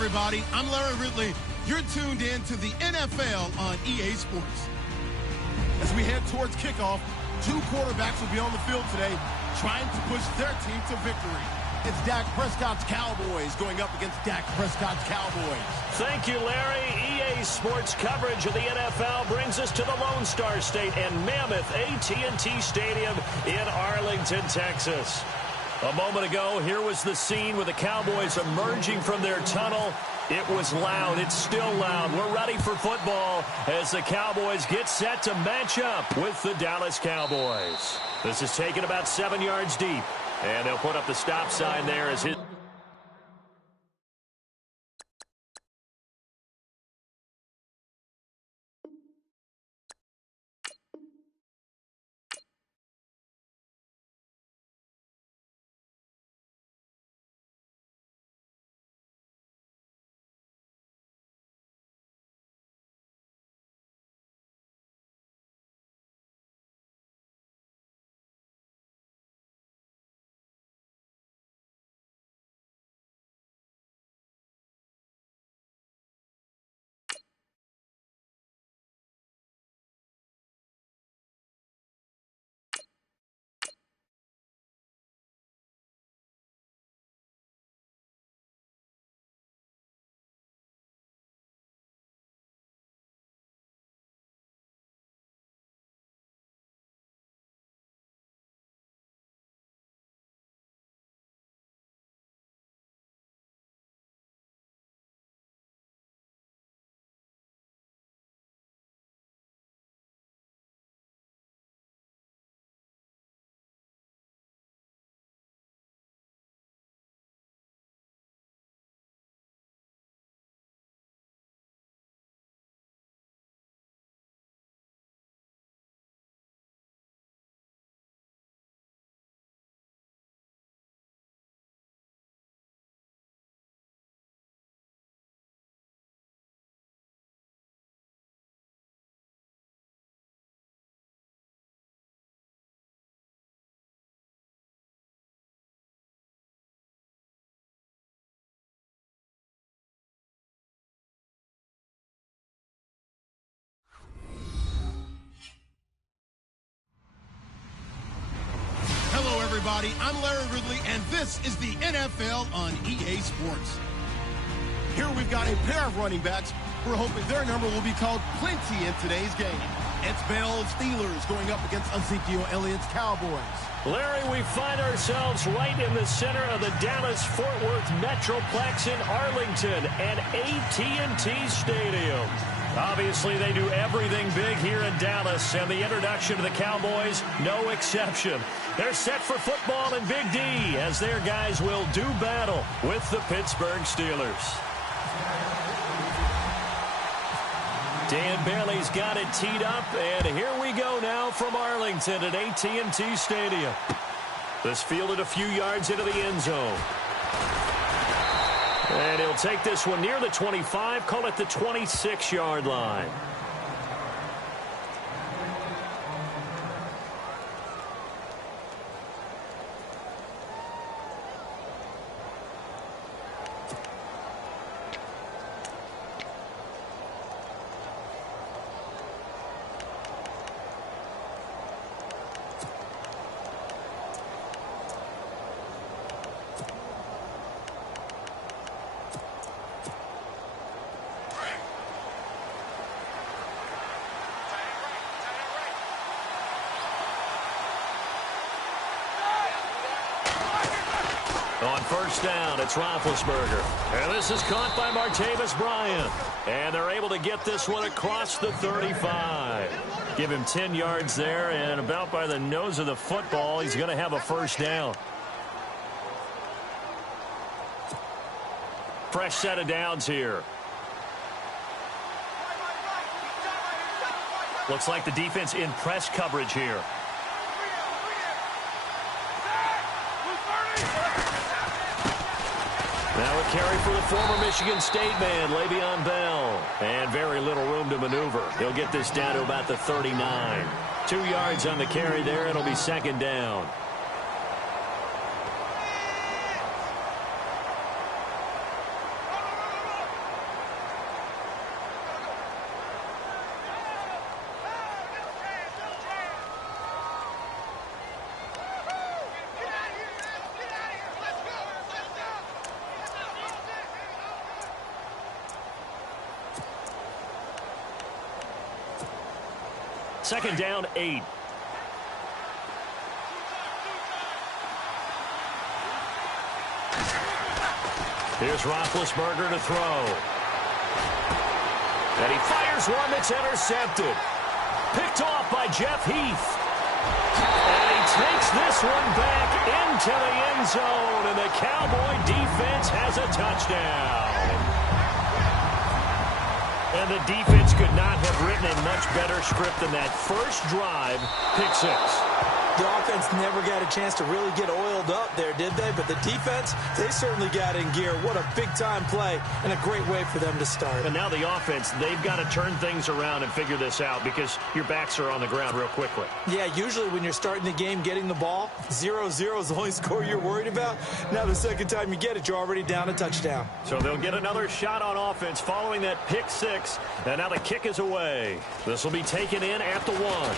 everybody. I'm Larry Ridley. You're tuned in to the NFL on EA Sports. As we head towards kickoff, two quarterbacks will be on the field today trying to push their team to victory. It's Dak Prescott's Cowboys going up against Dak Prescott's Cowboys. Thank you, Larry. EA Sports coverage of the NFL brings us to the Lone Star State and Mammoth AT&T Stadium in Arlington, Texas. A moment ago, here was the scene with the Cowboys emerging from their tunnel. It was loud. It's still loud. We're ready for football as the Cowboys get set to match up with the Dallas Cowboys. This is taken about 7 yards deep, and they'll put up the stop sign there as his... Everybody, I'm Larry Ridley, and this is the NFL on EA Sports. Here we've got a pair of running backs. We're hoping their number will be called plenty in today's game. It's Bell's Steelers going up against Ezekiel Elliott's Cowboys. Larry, we find ourselves right in the center of the Dallas-Fort Worth Metroplex in Arlington at AT&T Stadium. Obviously, they do everything big here in Dallas, and the introduction to the Cowboys, no exception. They're set for football in Big D as their guys will do battle with the Pittsburgh Steelers. Dan Bailey's got it teed up, and here we go now from Arlington at AT&T Stadium. This fielded a few yards into the end zone. And he'll take this one near the 25, call it the 26-yard line. On first down, it's Roethlisberger. And this is caught by Martavis Bryant. And they're able to get this one across the 35. Give him 10 yards there, and about by the nose of the football, he's going to have a first down. Fresh set of downs here. Looks like the defense in press coverage here. Now a carry for the former Michigan State man, Le'Veon Bell. And very little room to maneuver. He'll get this down to about the 39. 2 yards on the carry there. It'll be second down. Second down, 8. Here's Roethlisberger to throw. And he fires one that's intercepted. Picked off by Jeff Heath. And he takes this one back into the end zone. And the Cowboy defense has a touchdown. And the defense could not have written a much better script than that first drive, pick 6. The offense never got a chance to really get oiled up there, did they? But the defense, they certainly got in gear. What a big-time play and a great way for them to start. And now the offense, they've got to turn things around and figure this out because your backs are on the ground real quickly. Yeah, usually when you're starting the game getting the ball, 0-0 is the only score you're worried about. Now the second time you get it, you're already down a touchdown. So they'll get another shot on offense following that pick 6. And now the kick is away. This will be taken in at the 1.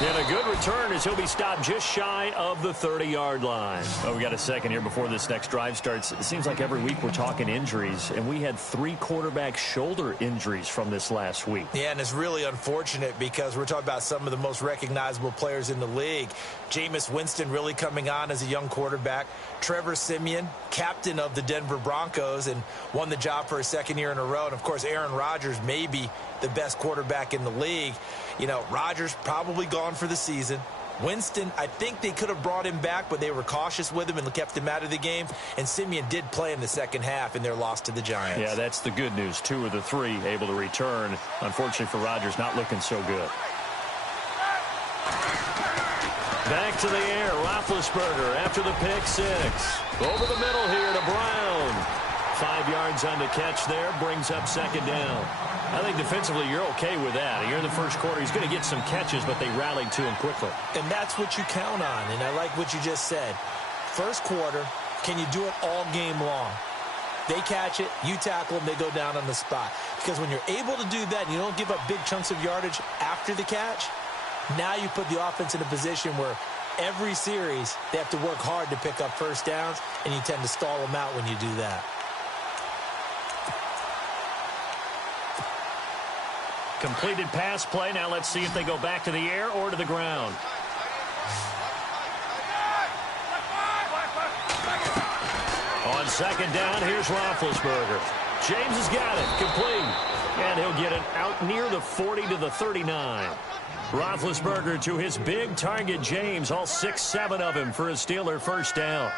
And a good return as he'll be stopped just shy of the 30-yard line. Oh, we got a second here before this next drive starts. It seems like every week we're talking injuries, and we had 3 quarterback shoulder injuries from this last week. Yeah, and it's really unfortunate because we're talking about some of the most recognizable players in the league. Jameis Winston really coming on as a young quarterback. Trevor Siemian, captain of the Denver Broncos, and won the job for a second year in a row. And, of course, Aaron Rodgers may be the best quarterback in the league. You know, Rodgers probably gone for the season. Winston, I think they could have brought him back, but they were cautious with him and kept him out of the game. And Siemian did play in the second half in their loss to the Giants. Yeah, that's the good news. 2 of the 3 able to return. Unfortunately for Rodgers, not looking so good. Back to the air, Roethlisberger after the pick 6. Over the middle here to Brown. 5 yards on the catch there, brings up second down. I think defensively you're okay with that. You're in the first quarter. He's going to get some catches, but they rallied to him quickly. And that's what you count on, and I like what you just said. First quarter, can you do it all game long? They catch it, you tackle them, they go down on the spot. Because when you're able to do that and you don't give up big chunks of yardage after the catch, now you put the offense in a position where every series they have to work hard to pick up first downs, and you tend to stall them out when you do that. Completed pass play. Now let's see if they go back to the air or to the ground. On second down, here's Roethlisberger. James has got it. Complete. And he'll get it out near the 40 to the 39. Roethlisberger to his big target, James. All 6-7 of him for a Steeler first down.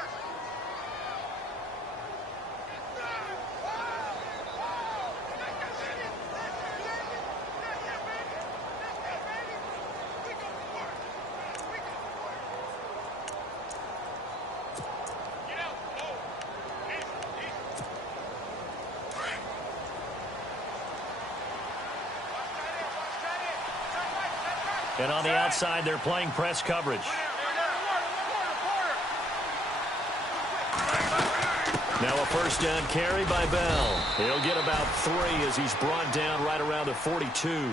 And on the outside, they're playing press coverage. Now a first down carry by Bell. He'll get about 3 as he's brought down right around the 42.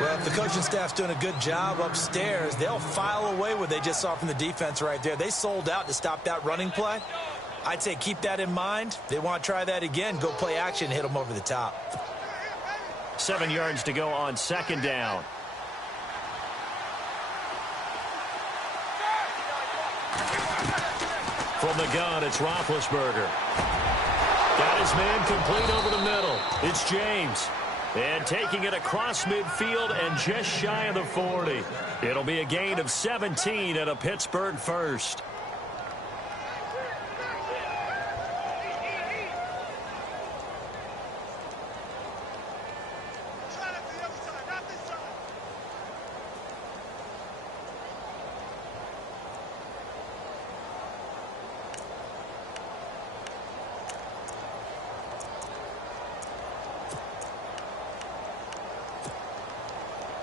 Well, if the coaching staff's doing a good job upstairs, they'll file away what they just saw from the defense right there. They sold out to stop that running play. I'd say keep that in mind. They want to try that again. Go play action, hit them over the top. 7 yards to go on second down. From the gun, it's Roethlisberger. Got his man complete over the middle. It's James. And taking it across midfield and just shy of the 40. It'll be a gain of 17 and a Pittsburgh first.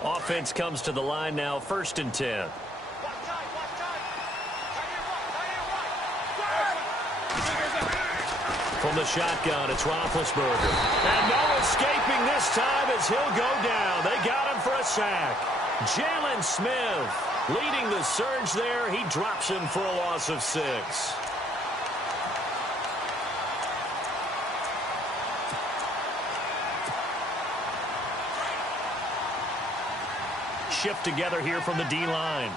Offense comes to the line now, 1st and 10. From the shotgun, it's Roethlisberger. And no escaping this time as he'll go down. They got him for a sack. Jalen Smith leading the surge there. He drops him for a loss of 6. shift together here from the D-line.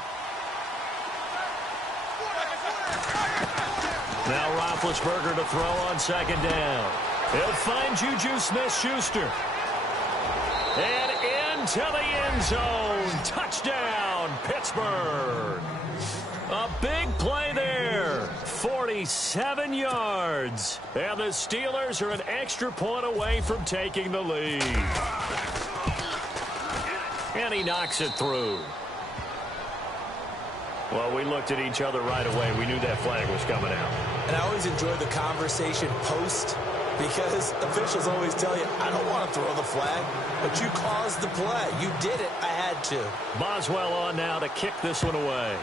Now Roethlisberger to throw on second down. He'll find Juju Smith-Schuster. And into the end zone. Touchdown, Pittsburgh. A big play there. 47 yards. And the Steelers are an extra point away from taking the lead. And he knocks it through. Well, we looked at each other right away. We knew that flag was coming out. And I always enjoy the conversation post, because officials always tell you, I don't want to throw the flag, but you caused the play. You did it. I had to. Boswell on now to kick this one away.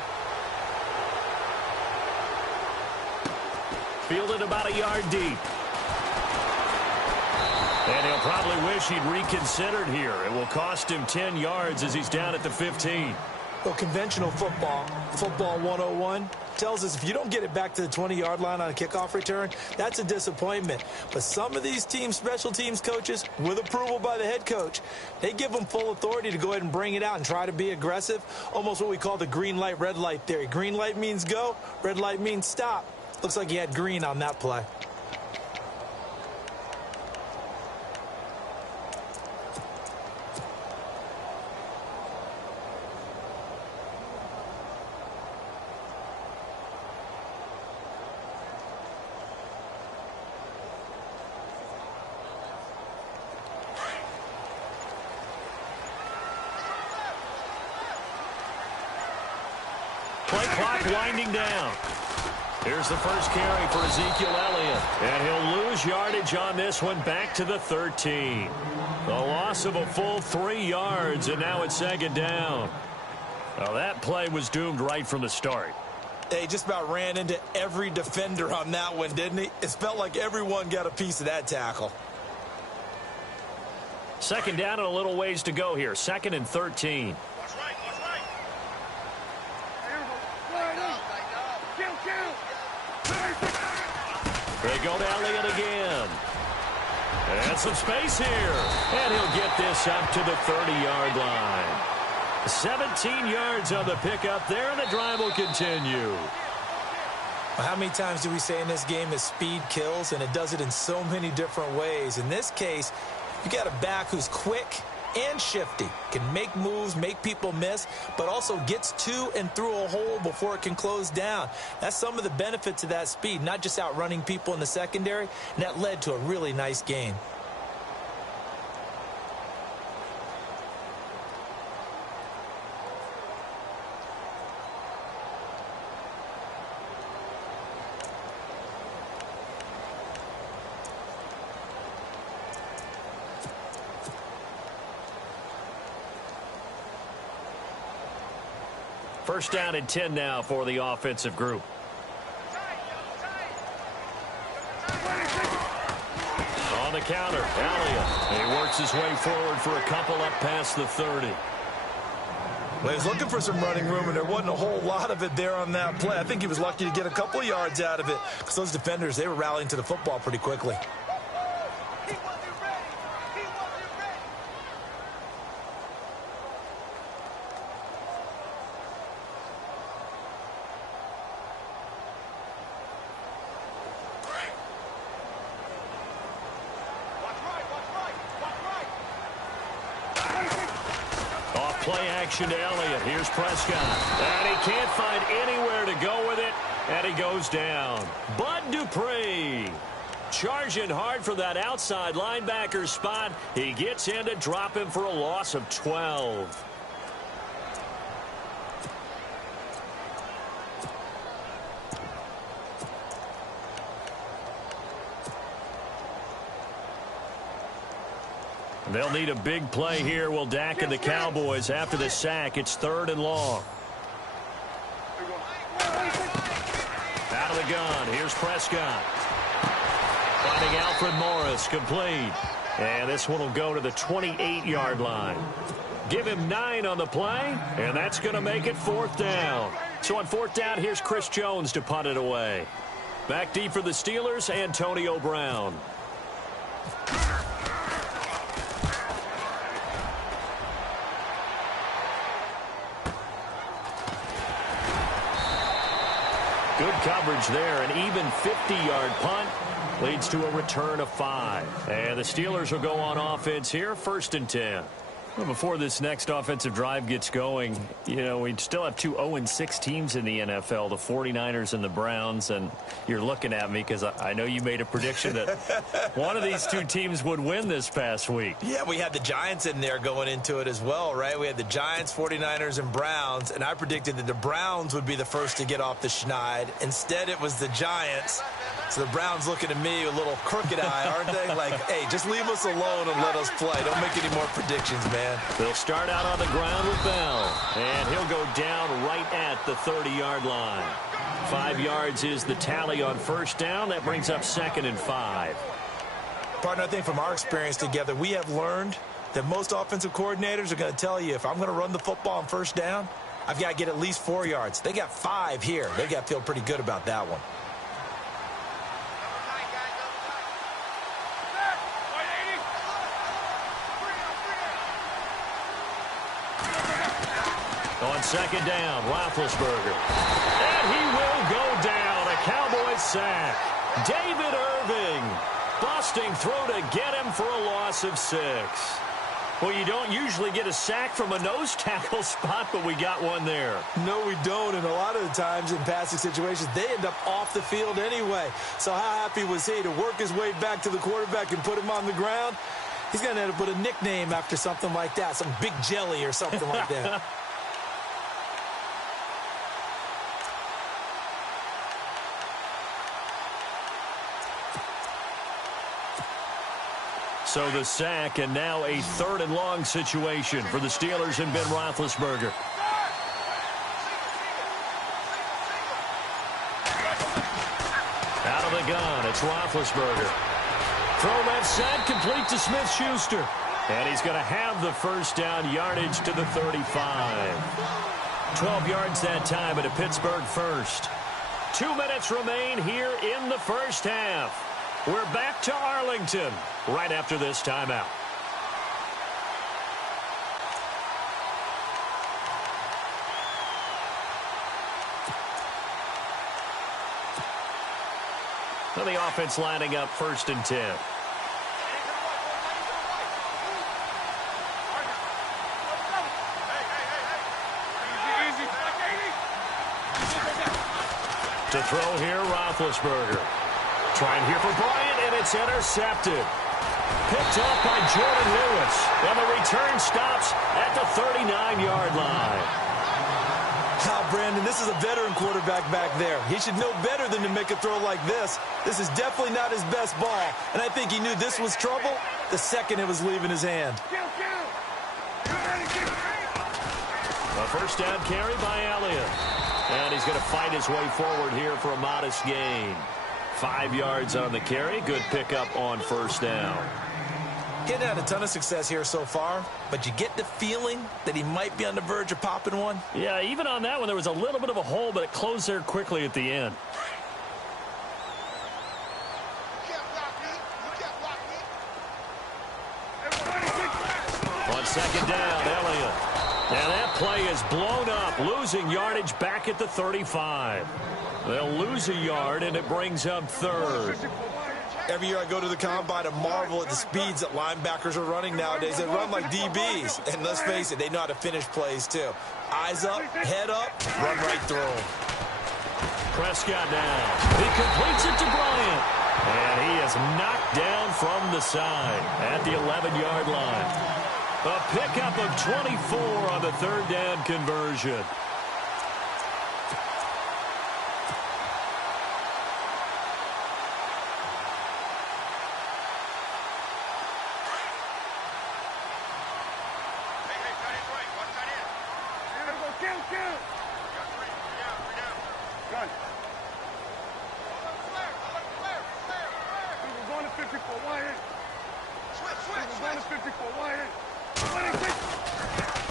Fielded about a yard deep. And he'll probably wish he'd reconsidered here. It will cost him 10 yards as he's down at the 15. Well, conventional football 101, tells us if you don't get it back to the 20-yard line on a kickoff return, that's a disappointment. But some of these teams, special teams coaches, with approval by the head coach, they give them full authority to go ahead and bring it out and try to be aggressive, almost what we call the green light, red light theory. Green light means go, red light means stop. Looks like he had green on that play. Play clock winding down. Here's the first carry for Ezekiel Elliott. And he'll lose yardage on this one back to the 13. A loss of a full 3 yards, and now it's second down. Well, that play was doomed right from the start. He just about ran into every defender on that one, didn't he? It felt like everyone got a piece of that tackle. Second down and a little ways to go here. 2nd and 13. They go to Elliott again. And some space here. And he'll get this up to the 30-yard line. 17 yards on the pickup there, and the drive will continue. Well, how many times do we say in this game that speed kills, and it does it in so many different ways? In this case, you got a back who's quick and shifty, can make moves, make people miss, but also gets to and through a hole before it can close down. That's some of the benefits of that speed, not just outrunning people in the secondary, and that led to a really nice gain. First down and 10 now for the offensive group. On the counter, Elliott. He works his way forward for a couple up past the 30. Well, he's looking for some running room, and there wasn't a whole lot of it there on that play. I think he was lucky to get a couple of yards out of it, because those defenders, they were rallying to the football pretty quickly. Play action to Elliott. Here's Prescott. And he can't find anywhere to go with it. And he goes down. Bud Dupree charging hard for that outside linebacker spot. He gets in to drop him for a loss of 12. They'll need a big play here. Will Dak and the Cowboys after the sack. It's 3rd and long. Out of the gun. Here's Prescott. Finding Alfred Morris. Complete. And this one will go to the 28-yard line. Give him 9 on the play, and that's going to make it 4th down. So on 4th down, here's Chris Jones to punt it away. Back deep for the Steelers, Antonio Brown. Good coverage there. An even 50-yard punt leads to a return of 5. And the Steelers will go on offense here, 1st and 10. Well, before this next offensive drive gets going, you know, we still have 2 0-6 teams in the NFL, the 49ers and the Browns, and you're looking at me because I know you made a prediction that one of these 2 teams would win this past week. Yeah, we had the Giants in there going into it as well, right? We had the Giants, 49ers, and Browns, and I predicted that the Browns would be the first to get off the schneid. Instead, it was the Giants. So the Browns looking at me with a little crooked eye, aren't they? Like, hey, just leave us alone and let us play. Don't make any more predictions, man. They'll start out on the ground with Bell, and he'll go down right at the 30-yard line. 5 yards is the tally on 1st down. That brings up 2nd and 5. Partner, I think from our experience together, we have learned that most offensive coordinators are going to tell you, if I'm going to run the football on 1st down, I've got to get at least 4 yards. They got 5 here. They got to feel pretty good about that one. On 2nd down, Roethlisberger. And he will go down. A Cowboys sack. David Irving busting through to get him for a loss of 6. Well, you don't usually get a sack from a nose tackle spot, but we got one there. No, we don't, and a lot of the times in passing situations, they end up off the field anyway. So how happy was he to work his way back to the quarterback and put him on the ground? He's going to have to put a nickname after something like that, some Big Jelly or something like that. So the sack, and now a 3rd and long situation for the Steelers and Ben Roethlisberger. Out of the gun, it's Roethlisberger. Throw left side, complete to Smith-Schuster. And he's going to have the 1st down yardage to the 35. 12 yards that time at a Pittsburgh 1st. 2 minutes remain here in the 1st half. We're back to Arlington right after this timeout. Well, the offense lining up 1st and 10. To throw here, Roethlisberger. Trying here for Bryant, and it's intercepted. Picked up by Jordan Lewis. And the return stops at the 39-yard line. Now, Brandon, this is a veteran quarterback back there. He should know better than to make a throw like this. This is definitely not his best ball. And I think he knew this was trouble the second it was leaving his hand. A 1st down carry by Elliott. And he's going to fight his way forward here for a modest gain. 5 yards on the carry. Good pickup on 1st down. Getting had a ton of success here so far, but you get the feeling that he might be on the verge of popping one. Yeah, even on that one, there was a little bit of a hole, but it closed there quickly at the end. On 2nd down, Elliott. And that play is blown up, losing yardage back at the 35. They'll lose a yard, and it brings up 3rd. Every year I go to the combine and marvel at the speeds that linebackers are running nowadays. They run like DBs. And let's face it, they know how to finish plays too. Eyes up, head up, run right through them. Prescott now. He completes it to Bryant. And he is knocked down from the side at the 11-yard line. A pickup of 24 on the 3rd down conversion.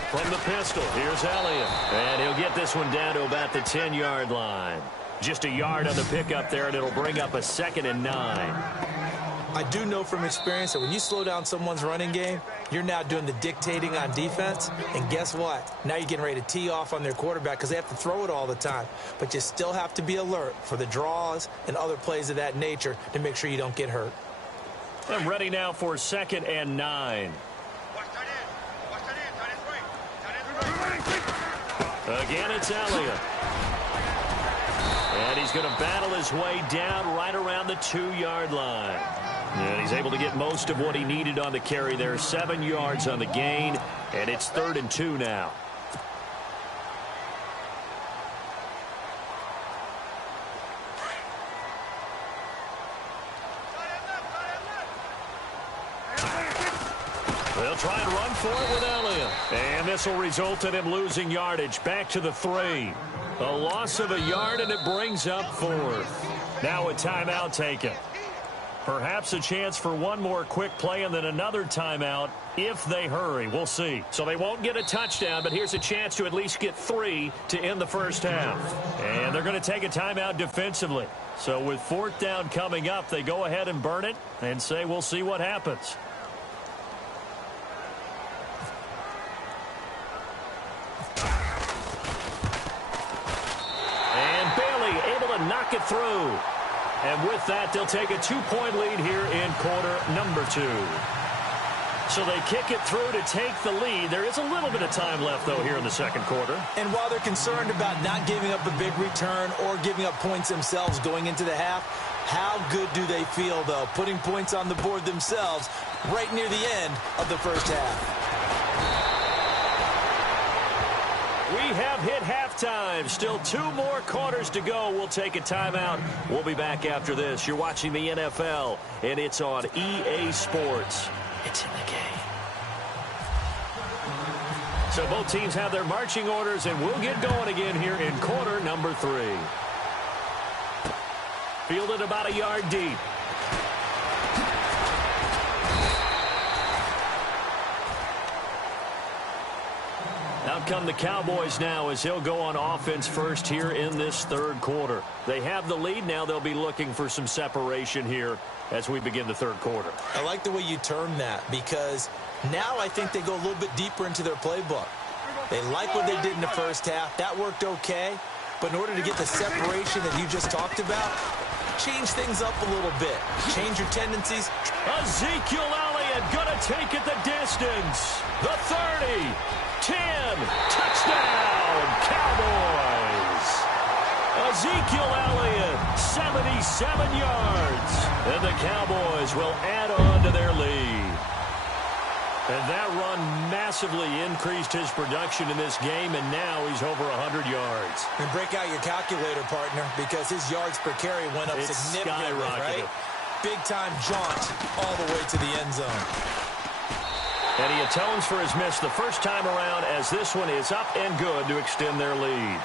From the pistol, here's Elliott. And he'll get this one down to about the 10-yard line. Just a yard on the pickup there, and it'll bring up a 2nd and 9. I do know from experience that when you slow down someone's running game, you're now doing the dictating on defense. And guess what? Now you're getting ready to tee off on their quarterback because they have to throw it all the time. But you still have to be alert for the draws and other plays of that nature to make sure you don't get hurt. And ready now for 2nd and 9. Again, it's Elliott. And he's going to battle his way down right around the 2-yard line. And he's able to get most of what he needed on the carry there. 7 yards on the gain, and it's 3rd and 2 now. They'll try and run for it with Elliott. And this will result in him losing yardage back to the 3. A loss of a yard, and it brings up 4th. Now a timeout taken. Perhaps a chance for one more quick play and then another timeout if they hurry. We'll see. So they won't get a touchdown, but here's a chance to at least get 3 to end the first half. And they're going to take a timeout defensively. So with 4th down coming up, they go ahead and burn it and say we'll see what happens. And Bailey able to knock it through. And with that, they'll take a 2-point lead here in quarter number 2. So they kick it through to take the lead. There is a little bit of time left, though, here in the second quarter. And while they're concerned about not giving up a big return or giving up points themselves going into the half, how good do they feel, though, putting points on the board themselves right near the end of the first half? We have hit halftime. Still 2 more quarters to go. We'll take a timeout. We'll be back after this. You're watching the NFL, and it's on EA Sports. It's in the game. So both teams have their marching orders, and we'll get going again here in quarter number 3. Fielded about a yard deep. Out come the Cowboys now as he'll go on offense first here in this third quarter. They have the lead. Now they'll be looking for some separation here as we begin the third quarter. I like the way you term that because now I think they go a little bit deeper into their playbook. They like what they did in the first half. That worked okay. But in order to get the separation that you just talked about, change things up a little bit. Change your tendencies. Ezekiel Elliott gonna take it the distance. The 30. 10, touchdown, Cowboys. Ezekiel Elliott, 77 yards. And the Cowboys will add on to their lead. And that run massively increased his production in this game, and now he's over 100 yards. And break out your calculator, partner, because his yards per carry went up significantly, right? Big-time jaunt all the way to the end zone. And he atones for his miss the first time around as this one is up and good to extend their lead.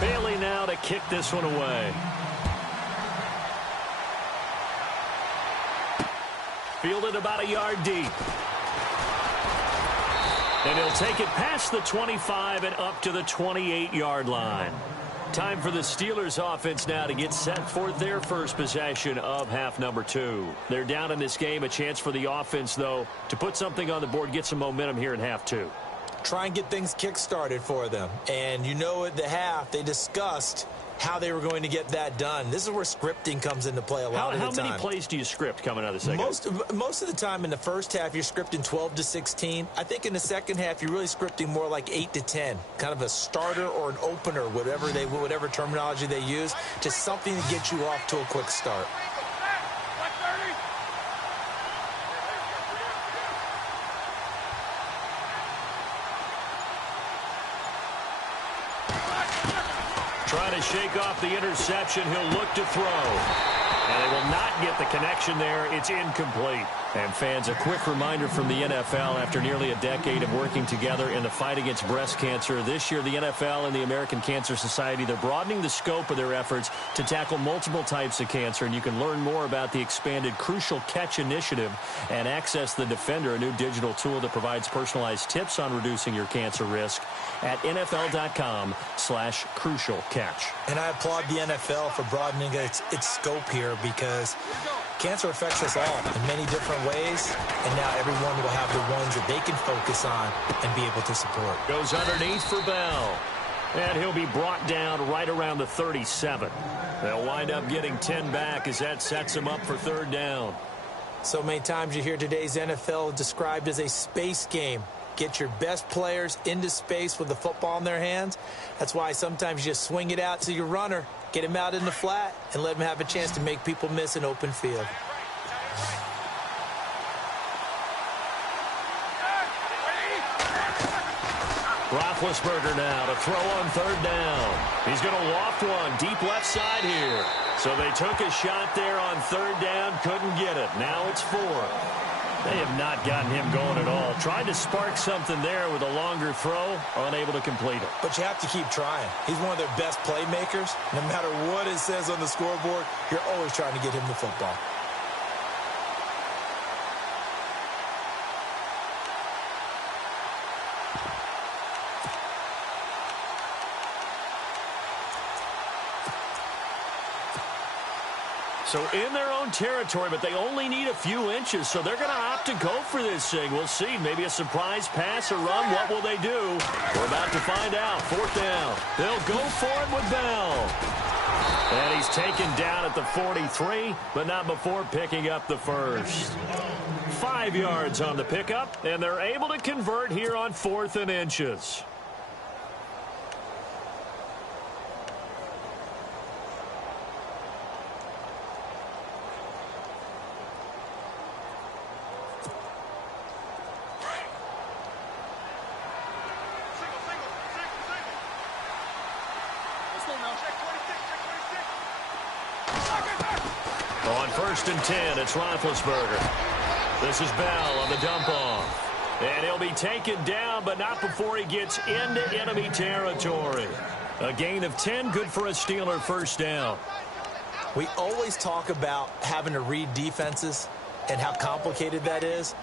Bailey now to kick this one away. Fielded about a yard deep. And he'll take it past the 25 and up to the 28-yard line. Time for the Steelers offense now to get set for their first possession of half number 2. They're down in this game. A chance for the offense, though, to put something on the board, get some momentum here in half 2. Try and get things kick-started for them. And you know at the half, they discussed how they were going to get that done. This is where scripting comes into play a lot of the time. How many plays do you script coming out of the second? Most of the time in the first half, you're scripting 12 to 16. I think in the second half, you're really scripting more like 8 to 10. Kind of a starter or an opener, whatever terminology they use, just something to get you off to a quick start. Trying to shake off the interception. He'll look to throw. And they will not get the connection there. It's incomplete. And fans, a quick reminder from the NFL, after nearly a decade of working together in the fight against breast cancer, this year the NFL and the American Cancer Society, they're broadening the scope of their efforts to tackle multiple types of cancer. And you can learn more about the expanded Crucial Catch initiative and access the Defender, a new digital tool that provides personalized tips on reducing your cancer risk at NFL.com/crucial catch. And I applaud the NFL for broadening its scope here, because cancer affects us all in many different ways, and now everyone will have the ones that they can focus on and be able to support. Goes underneath for Bell, and he'll be brought down right around the 37. They'll wind up getting 10 back as that sets him up for third down. So many times you hear today's NFL described as a space game. Get your best players into space with the football in their hands. That's why sometimes you just swing it out to your runner, get him out in the flat, and let him have a chance to make people miss an open field. Roethlisberger now to throw on third down. He's going to loft one deep left side here. So they took a shot there on third down, couldn't get it. Now it's 4. They have not gotten him going at all. Tried to spark something there with a longer throw, unable to complete it. But you have to keep trying. He's one of their best playmakers. No matter what it says on the scoreboard, you're always trying to get him the football. So in their own territory, but they only need a few inches, so they're going to opt to go for this thing. We'll see. Maybe a surprise pass or run. What will they do? We're about to find out. Fourth down. They'll go for it with Bell. And he's taken down at the 43, but not before picking up the first. 5 yards on the pickup, and they're able to convert here on 4th and inches. On 1st and 10, it's Roethlisberger. This is Bell on the dump off. And he'll be taken down, but not before he gets into enemy territory. A gain of 10, good for a Steeler first down. We always talk about having to read defenses and how complicated that is.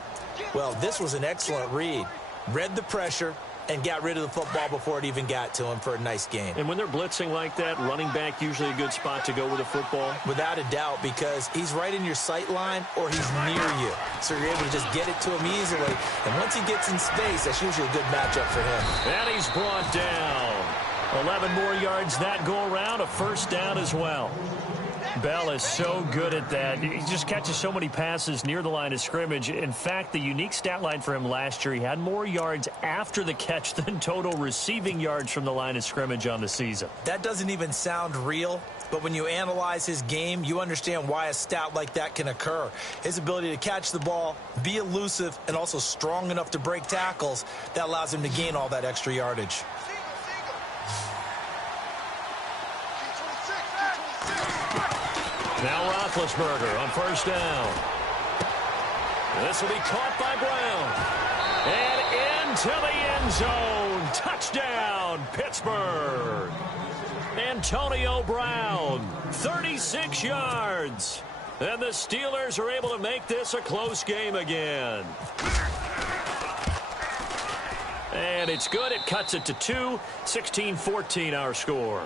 Well, this was an excellent read. Read the pressure and got rid of the football before it even got to him for a nice game. And when they're blitzing like that, running back usually a good spot to go with the football? Without a doubt, because he's right in your sight line or he's near you. So you're able to just get it to him easily. And once he gets in space, that's usually a good matchup for him. And he's brought down. 11 more yards that go around, a first down as well. Bell is so good at that. He just catches so many passes near the line of scrimmage. In fact, the unique stat line for him last year, he had more yards after the catch than total receiving yards from the line of scrimmage on the season. That doesn't even sound real, but when you analyze his game, you understand why a stat like that can occur. His ability to catch the ball, be elusive, and also strong enough to break tackles, that allows him to gain all that extra yardage. Now Roethlisberger on first down. This will be caught by Brown. And into the end zone. Touchdown, Pittsburgh. Antonio Brown, 36 yards. And the Steelers are able to make this a close game again. And it's good. It cuts it to 2. 16-14 our score.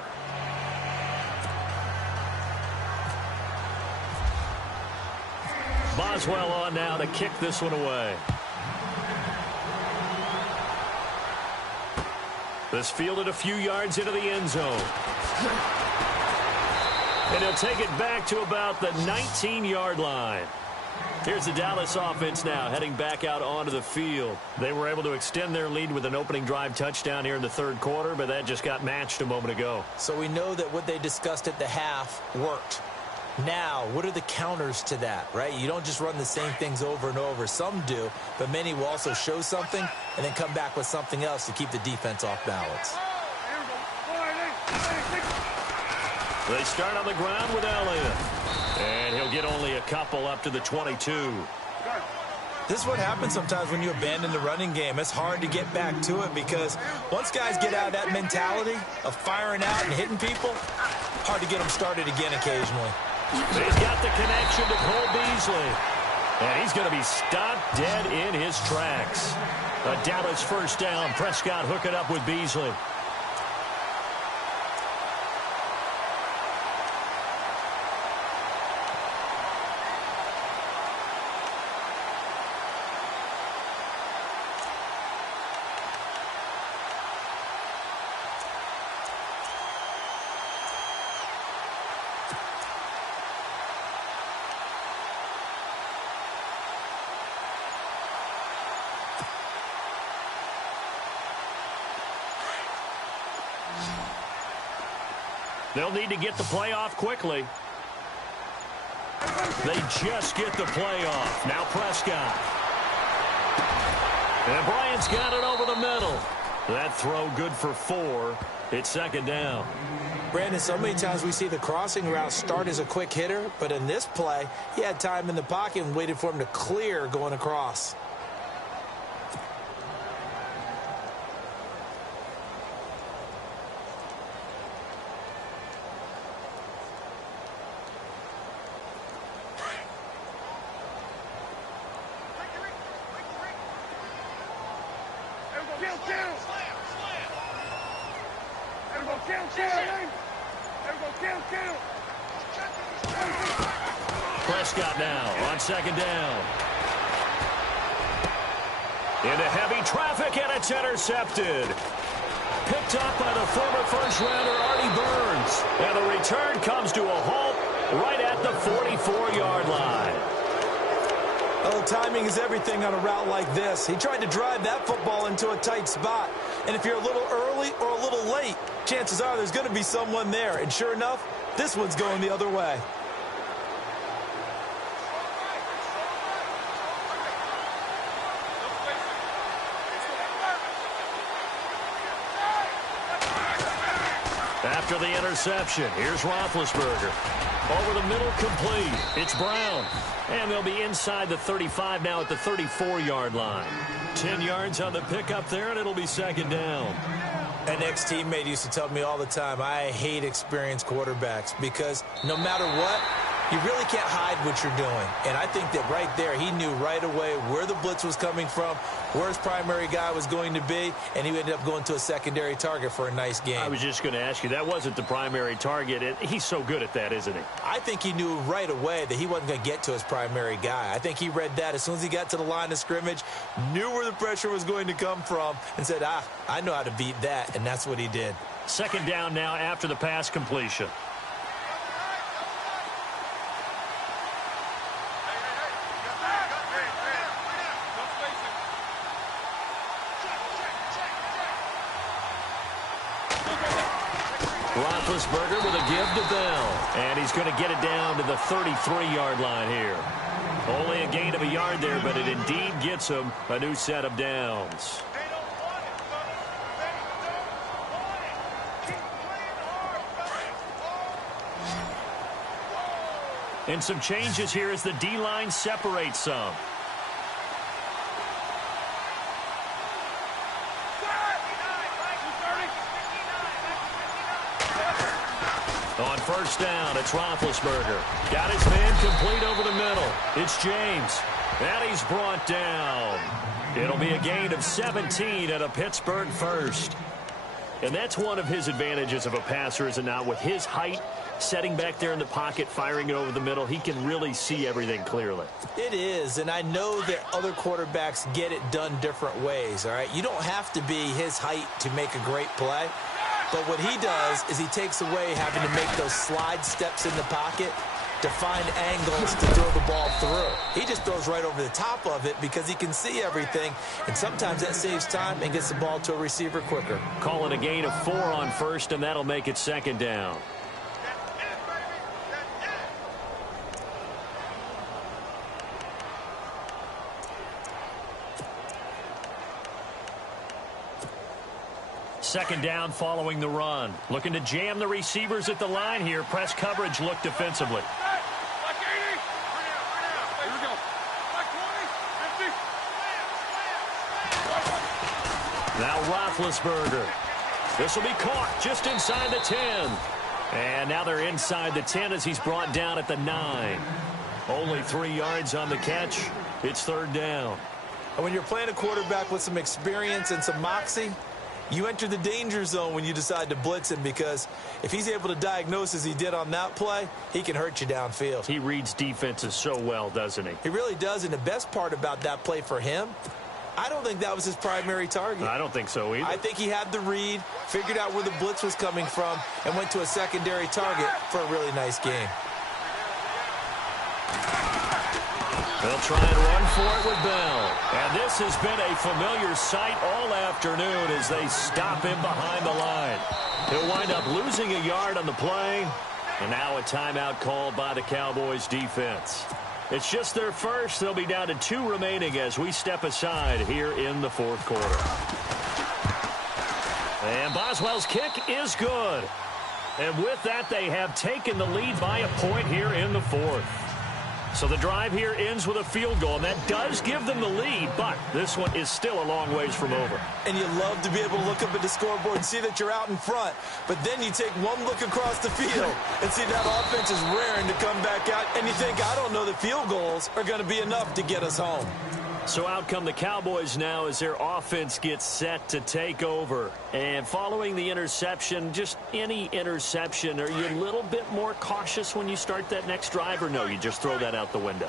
Boswell on now to kick this one away. This fielded a few yards into the end zone. And he'll take it back to about the 19-yard line. Here's the Dallas offense now heading back out onto the field. They were able to extend their lead with an opening drive touchdown here in the third quarter, but that just got matched a moment ago. So we know that what they discussed at the half worked. Now, what are the counters to that, right? You don't just run the same things over and over. Some do, but many will also show something and then come back with something else to keep the defense off balance. They start on the ground with Elliott. And he'll get only a couple up to the 22. This is what happens sometimes when you abandon the running game. It's hard to get back to it because once guys get out of that mentality of firing out and hitting people, hard to get them started again occasionally. He's got the connection to Cole Beasley. And he's going to be stopped dead in his tracks. A Dallas first down. Prescott hooking up with Beasley. They'll need to get the play off quickly. They just get the play off. Now Prescott. And Bryant's got it over the middle. That throw good for 4. It's second down. Brandon, so many times we see the crossing route start as a quick hitter, but in this play, he had time in the pocket and waited for him to clear going across. Prescott now on second down. Into heavy traffic, and it's intercepted. Picked up by the former first-rounder Artie Burns. And the return comes to a halt right at the 44-yard line. Oh, timing is everything on a route like this. He tried to drive that football into a tight spot. And if you're a little early or a little late, chances are there's going to be someone there. And sure enough, this one's going the other way. After the interception, here's Roethlisberger. Over the middle, complete. It's Brown. And they'll be inside the 35 now at the 34-yard line. 10 yards on the pickup there, and it'll be second down. An ex-teammate used to tell me all the time, I hate experienced quarterbacks because no matter what, you really can't hide what you're doing. And I think that right there, he knew right away where the blitz was coming from, where his primary guy was going to be, and he ended up going to a secondary target for a nice game. I was just going to ask you, that wasn't the primary target. He's so good at that, isn't he? I think he knew right away that he wasn't going to get to his primary guy. I think he read that as soon as he got to the line of scrimmage, knew where the pressure was going to come from, and said, I know how to beat that, and that's what he did. Second down now after the pass completion. Roethlisberger with a give to Bell. And he's going to get it down to the 33-yard line here. Only a gain of a yard there, but it indeed gets him a new set of downs. And some changes here as the D-line separates some. On first down, it's Roethlisberger. Got his man complete over the middle. It's James. And he's brought down. It'll be a gain of 17 at a Pittsburgh first. And that's one of his advantages of a passer, is it not? With his height, setting back there in the pocket, firing it over the middle, he can really see everything clearly. It is, and I know that other quarterbacks get it done different ways, all right? You don't have to be his height to make a great play. But what he does is he takes away having to make those slide steps in the pocket to find angles to throw the ball through. He just throws right over the top of it because he can see everything, and sometimes that saves time and gets the ball to a receiver quicker. Call it a gain of 4 on first, and that'll make it second down. Second down following the run. Looking to jam the receivers at the line here. Press coverage look defensively. Now Roethlisberger. This will be caught just inside the 10. And now they're inside the 10 as he's brought down at the 9. Only 3 yards on the catch. It's third down. And when you're playing a quarterback with some experience and some moxie, you enter the danger zone when you decide to blitz him, because if he's able to diagnose as he did on that play, he can hurt you downfield. He reads defenses so well, doesn't he? He really does, and the best part about that play for him, I don't think that was his primary target. I don't think so either. I think he had the read, figured out where the blitz was coming from, and went to a secondary target for a really nice game. They'll try and run for it with Bell. And this has been a familiar sight all afternoon as they stop him behind the line. He'll wind up losing a yard on the play. And now a timeout called by the Cowboys defense. It's just their first. They'll be down to 2 remaining as we step aside here in the fourth quarter. And Boswell's kick is good. And with that, they have taken the lead by a point here in the fourth. So the drive here ends with a field goal, and that does give them the lead, but this one is still a long ways from over. And you love to be able to look up at the scoreboard and see that you're out in front, but then you take one look across the field and see that offense is raring to come back out, and you think, I don't know that field goals are going to be enough to get us home. So out come the Cowboys now as their offense gets set to take over. And following the interception, just any interception, are you a little bit more cautious when you start that next drive, or no, you just throw that out the window?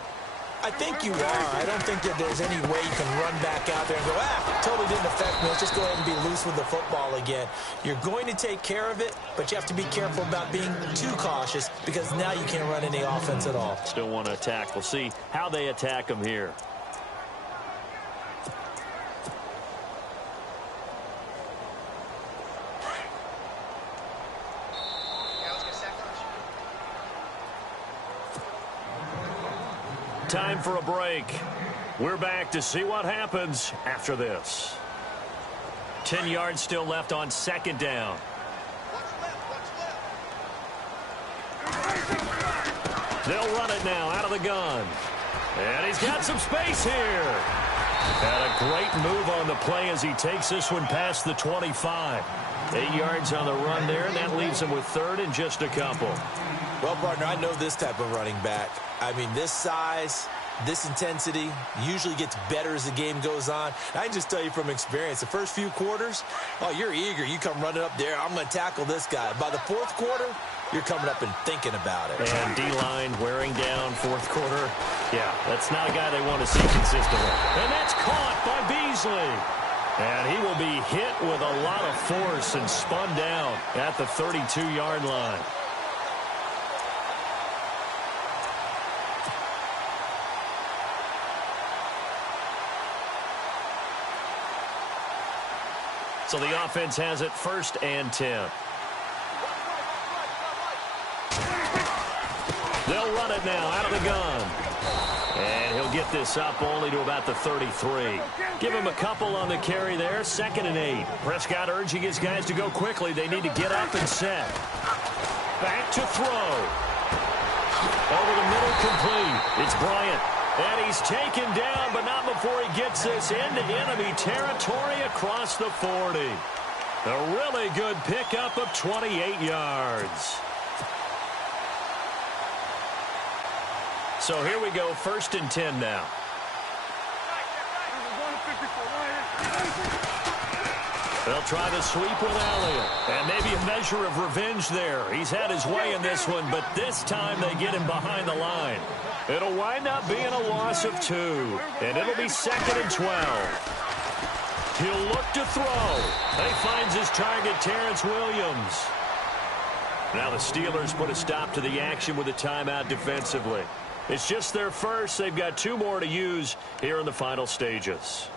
I think you are. I don't think that there's any way you can run back out there and go, totally didn't affect me. Let's just go ahead and be loose with the football again. You're going to take care of it, but you have to be careful about being too cautious, because now you can't run any offense at all. Still want to attack. We'll see how they attack them here. Time for a break. We're back to see what happens after this. 10 yards still left on second down. They'll run it now out of the gun. And he's got some space here. And a great move on the play as he takes this one past the 25. 8 yards on the run there, and that leaves him with third and just a couple. Well, partner, I know this type of running back. I mean, this size, this intensity usually gets better as the game goes on. I can just tell you from experience, the first few quarters, oh, you're eager. You come running up there, I'm going to tackle this guy. By the fourth quarter, you're coming up and thinking about it. And D-line wearing down fourth quarter. Yeah, that's not a guy they want to see consistently. And that's caught by Beasley. And he will be hit with a lot of force and spun down at the 32-yard line. So the offense has it first and 10. They'll run it now out of the gun. And he'll get this up only to about the 33. Give him a couple on the carry there. 2nd and 8. Prescott urging his guys to go quickly. They need to get up and set. Back to throw. Over the middle, complete. It's Bryant. And he's taken down, but not before he gets this into enemy territory across the 40. A really good pickup of 28 yards. So here we go, 1st and 10 now. They'll try to sweep with Elliott. And maybe a measure of revenge there. He's had his way in this one, but this time they get him behind the line. It'll wind up being a loss of 2. And it'll be 2nd and 12. He'll look to throw. He finds his target, Terrence Williams. Now the Steelers put a stop to the action with a timeout defensively. It's just their first. They've got 2 more to use here in the final stages.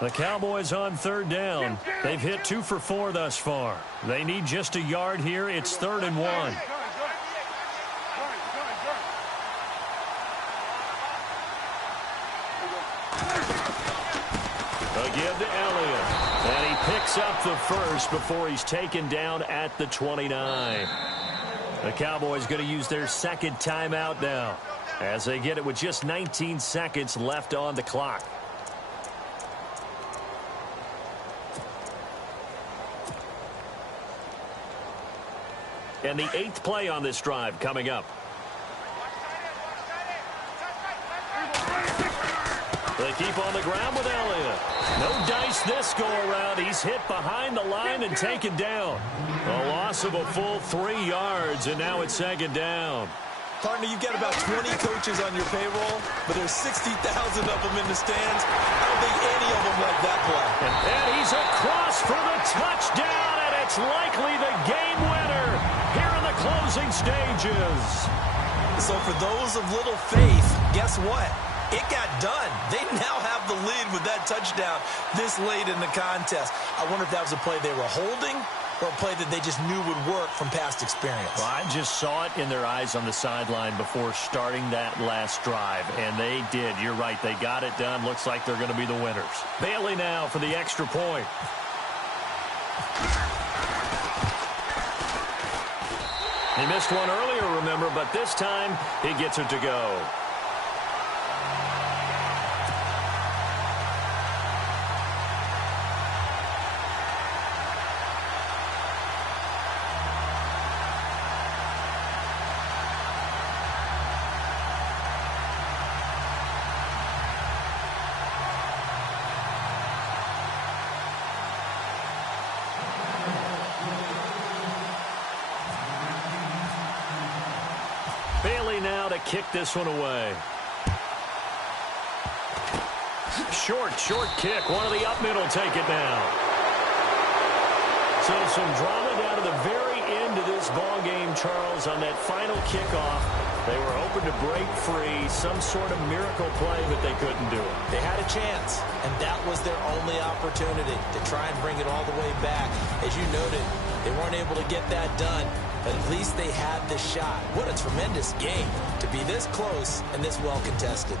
The Cowboys on 3rd down. They've hit 2 for 4 thus far. They need just a yard here. It's 3rd and 1. Again to Elliott. And he picks picks up the first before he's taken down at the 29. The Cowboys going to use their second timeout now as they get it with just 19 seconds left on the clock. And the 8th play on this drive coming up. They keep on the ground with Elliott. No dice this go-around. He's hit behind the line and taken down. A loss of a full 3 yards, and now it's second down. Partner, you've got about 20 coaches on your payroll, but there's 60,000 of them in the stands. I don't think any of them like that play. And he's across for the touchdown, and it's likely the game winner here in the closing stages. So for those of little faith, guess what? It got done. They now have the lead with that touchdown this late in the contest. I wonder if that was a play they were holding or a play that they just knew would work from past experience. Well, I just saw it in their eyes on the sideline before starting that last drive, and they did. You're right. They got it done. Looks like they're going to be the winners. Bailey now for the extra point. He missed one earlier, remember, but this time he gets it to go. Bailey now to kick this one away. Short kick. One of the up middle take it down. So some drama down to the very end of this ball game, Charles, on that final kickoff. They were hoping to break free, some sort of miracle play, but they couldn't do it. They had a chance, and that was their only opportunity to try and bring it all the way back. As you noted, they weren't able to get that done, but at least they had the shot. What a tremendous game to be this close and this well contested.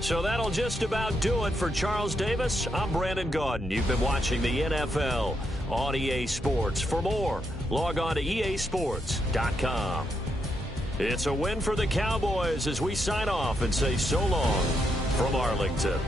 So that'll just about do it for Charles Davis. I'm Brandon Gaudin. You've been watching the NFL on EA Sports. For more, log on to easports.com. It's a win for the Cowboys as we sign off and say so long from Arlington.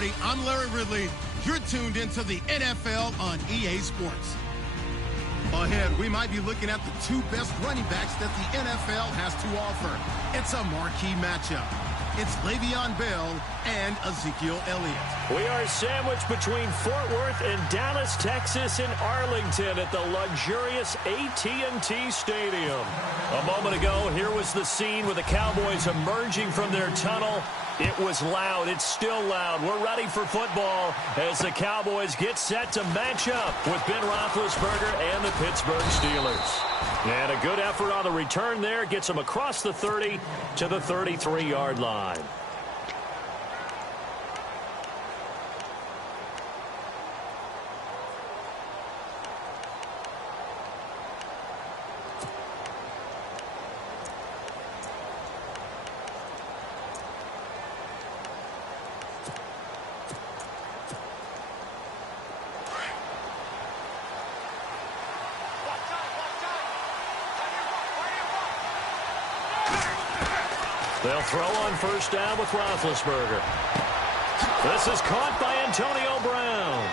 everybody. I'm Larry Ridley. You're tuned into the NFL on EA Sports. Ahead, we might be looking at the two best running backs that the NFL has to offer. It's a marquee matchup. It's Le'Veon Bell and Ezekiel Elliott. We are sandwiched between Fort Worth and Dallas, Texas, and Arlington at the luxurious AT&T Stadium. A moment ago, here was the scene with the Cowboys emerging from their tunnel. It was loud. It's still loud. We're ready for football as the Cowboys get set to match up with Ben Roethlisberger and the Pittsburgh Steelers. And a good effort on the return there gets them across the 30 to the 33-yard line. They'll throw on first down with Roethlisberger. This is caught by Antonio Brown.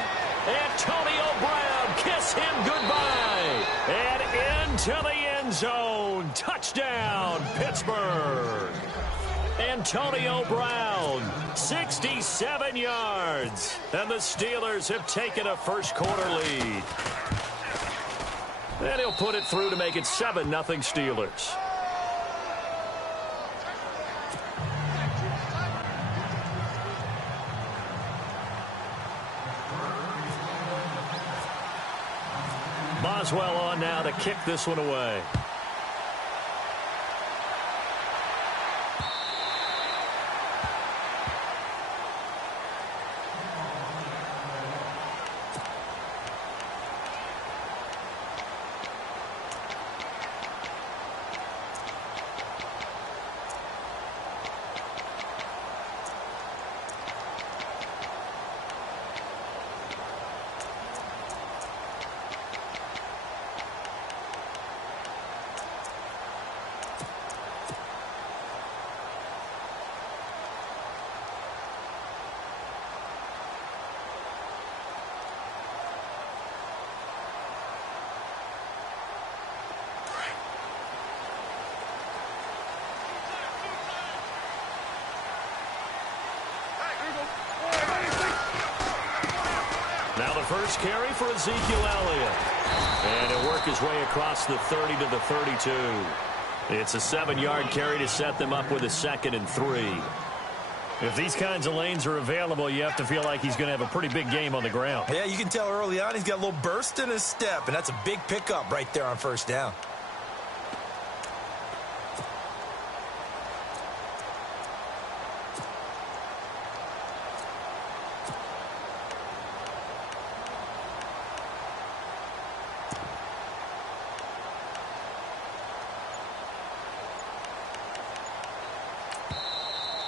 Antonio Brown, kiss him goodbye. And into the end zone. Touchdown, Pittsburgh. Antonio Brown, 67 yards. And the Steelers have taken a first-quarter lead. And he'll put it through to make it 7-0 Steelers. Boswell on now to kick this one away. Now the first carry for Ezekiel Elliott. And he'll work his way across the 30 to the 32. It's a 7-yard carry to set them up with a 2nd and 3. If these kinds of lanes are available, you have to feel like he's going to have a pretty big game on the ground. Yeah, you can tell early on he's got a little burst in his step, and that's a big pickup right there on first down.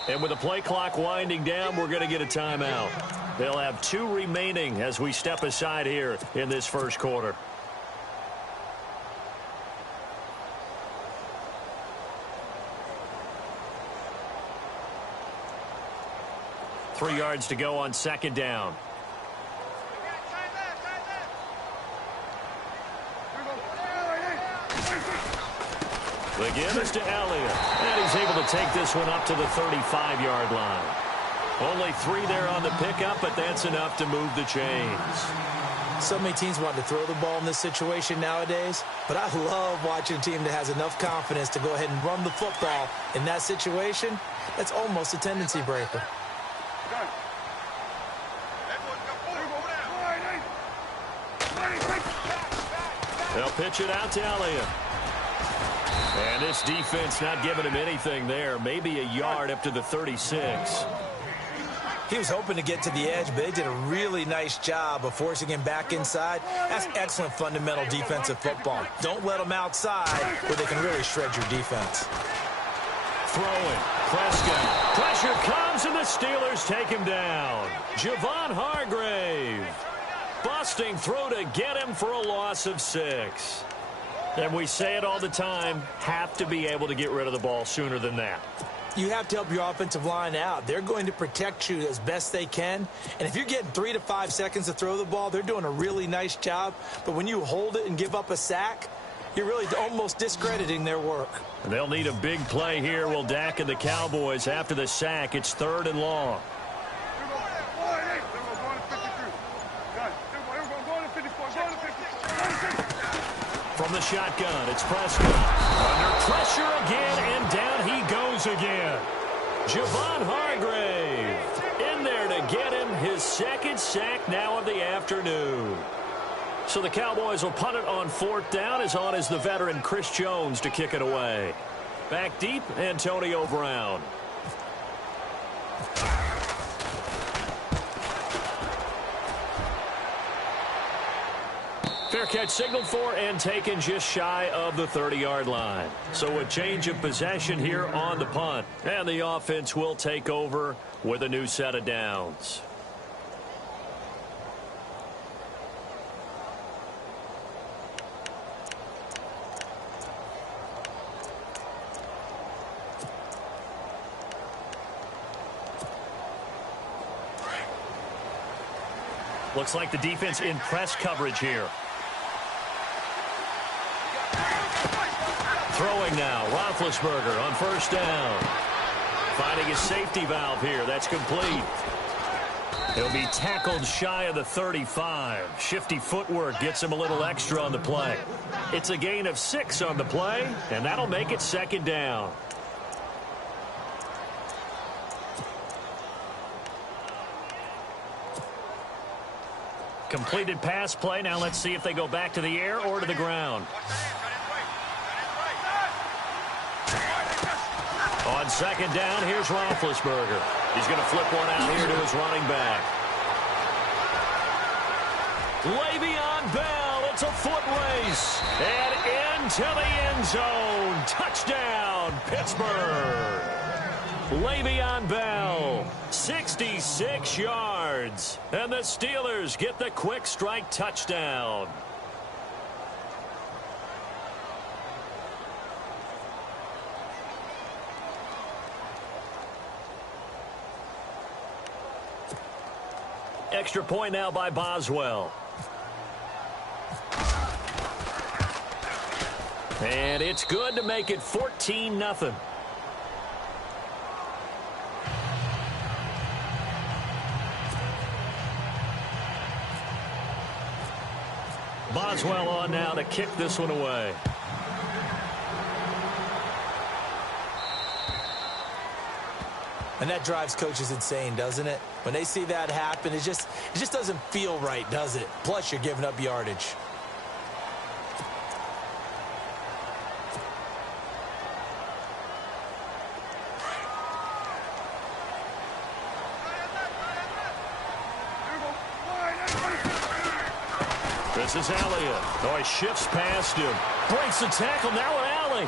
And with the play clock winding down, we're going to get a timeout. They'll have 2 remaining as we step aside here in this first quarter. Three yards to go on 2nd down. The give is to Elliott. And he's able to take this one up to the 35-yard line. Only 3 there on the pickup, but that's enough to move the chains. So many teams want to throw the ball in this situation nowadays, but I love watching a team that has enough confidence to go ahead and run the football in that situation. That's almost a tendency breaker. They'll pitch it out to Elliott. And this defense not giving him anything there. Maybe a yard up to the 36. He was hoping to get to the edge, but they did a really nice job of forcing him back inside. That's excellent fundamental defensive football. Don't let them outside where they can really shred your defense. Throwing. Prescott. Pressure comes, and the Steelers take him down. Javon Hargrave. Busting through to get him for a loss of 6. And we say it all the time, have to be able to get rid of the ball sooner than that. You have to help your offensive line out. They're going to protect you as best they can. And if you're getting 3 to 5 seconds to throw the ball, they're doing a really nice job. But when you hold it and give up a sack, you're really almost discrediting their work. They'll need a big play here. Will Dak and the Cowboys after the sack. It's 3rd and long. From the shotgun, it's Prescott. Under pressure again, and down he goes again. Javon Hargrave in there to get him his 2nd sack now of the afternoon. So the Cowboys will punt it on 4th down. As on is the veteran Chris Jones to kick it away. Back deep, Antonio Brown. Fair catch signaled for and taken just shy of the 30-yard line. So a change of possession here on the punt. And the offense will take over with a new set of downs. Looks like the defense in press coverage here. Throwing now, Roethlisberger on 1st down. Finding a safety valve here. That's complete. He'll be tackled shy of the 35. Shifty footwork gets him a little extra on the play. It's a gain of 6 on the play, and that'll make it 2nd down. Completed pass play. Now let's see if they go back to the air or to the ground. On 2nd down, here's Roethlisberger. He's going to flip one out here to his running back. Le'Veon Bell, it's a foot race. And into the end zone. Touchdown, Pittsburgh. Le'Veon Bell, 66 yards. And the Steelers get the quick strike touchdown. Extra point now by Boswell. And it's good to make it 14-0. Boswell on now to kick this one away. And that drives coaches insane, doesn't it? When they see that happen, it just doesn't feel right, does it? Plus, you're giving up yardage. This is Elliott. Oh, he shifts past him. Breaks the tackle. Now an alley.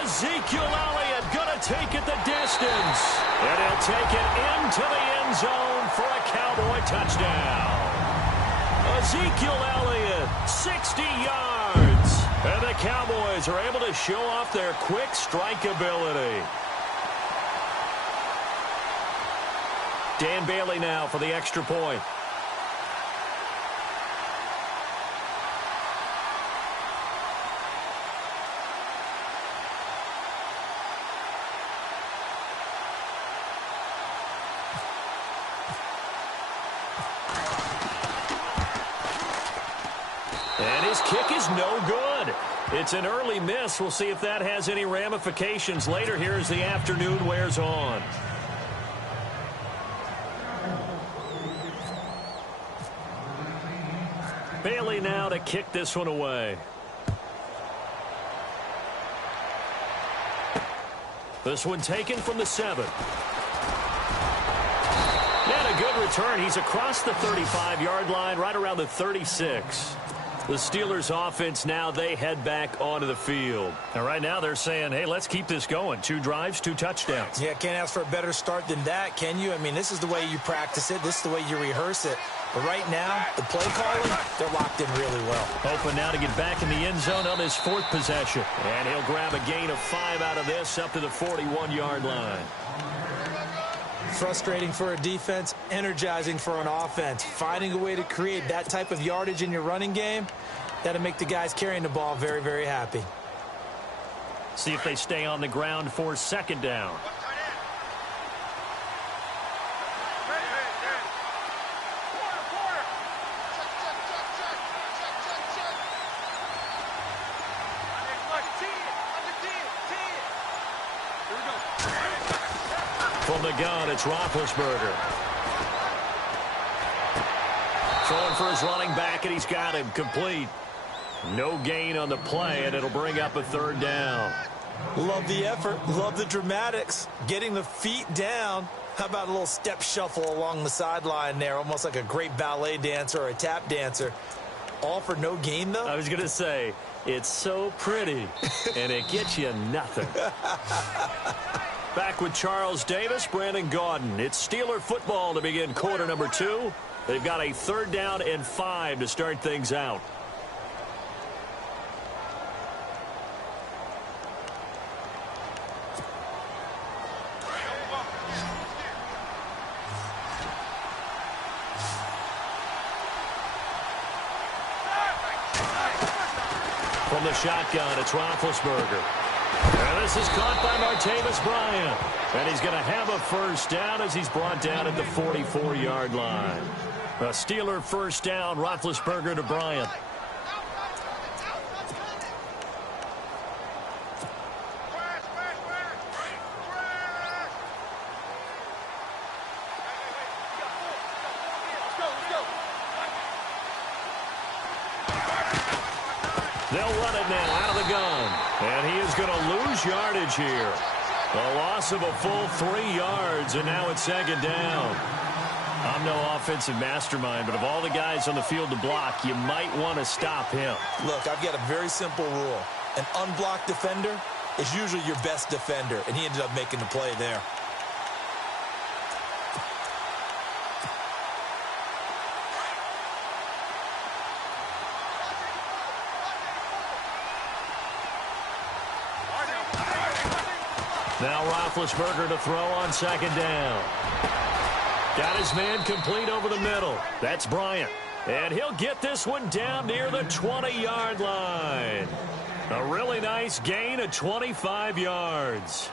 Ezekiel Elliott going to take it the distance. And he'll take it into the end zone for a Cowboy touchdown. Ezekiel Elliott, 60 yards. And the Cowboys are able to show off their quick strike ability. Dan Bailey now for the extra point. And his kick is no good. It's an early miss. We'll see if that has any ramifications later here as the afternoon wears on. Bailey now to kick this one away. This one taken from the 7. And a good return. He's across the 35-yard line, right around the 36. The Steelers offense now, they head back onto the field. And right now they're saying, hey, let's keep this going. 2 drives, 2 touchdowns. Yeah, can't ask for a better start than that, can you? I mean, this is the way you practice it. This is the way you rehearse it. But right now, the play calling, they're locked in really well. Hoping now to get back in the end zone on his 4th possession. And he'll grab a gain of 5 out of this up to the 41-yard line. Frustrating for a defense, energizing for an offense. Finding a way to create that type of yardage in your running game, that'll make the guys carrying the ball very, very happy. See if they stay on the ground for 2nd down. From the gun, it's Roethlisberger. Throwing for his running back, and he's got him complete. No gain on the play, and it'll bring up a 3rd down. Love the effort. Love the dramatics. Getting the feet down. How about a little step shuffle along the sideline there, almost like a great ballet dancer or a tap dancer. All for no gain, though? I was going to say, it's so pretty, and it gets you nothing. Back with Charles Davis, Brandon Gaudin. It's Steeler football to begin quarter number 2. They've got a 3rd down and 5 to start things out. From the shotgun, it's Roethlisberger. And this is caught by Martavis Bryant. And he's going to have a 1st down as he's brought down at the 44-yard line. A Steeler 1st down, Roethlisberger to Bryant. They'll run it now out of the gun. And he is going to lose yardage here. A loss of a full 3 yards, and now it's 2nd down. I'm no offensive mastermind, but of all the guys on the field to block, you might want to stop him. Look, I've got a very simple rule. An unblocked defender is usually your best defender, and he ended up making the play there. Now Roethlisberger to throw on 2nd down. Got his man complete over the middle. That's Bryant. And he'll get this one down near the 20-yard line. A really nice gain of 25 yards.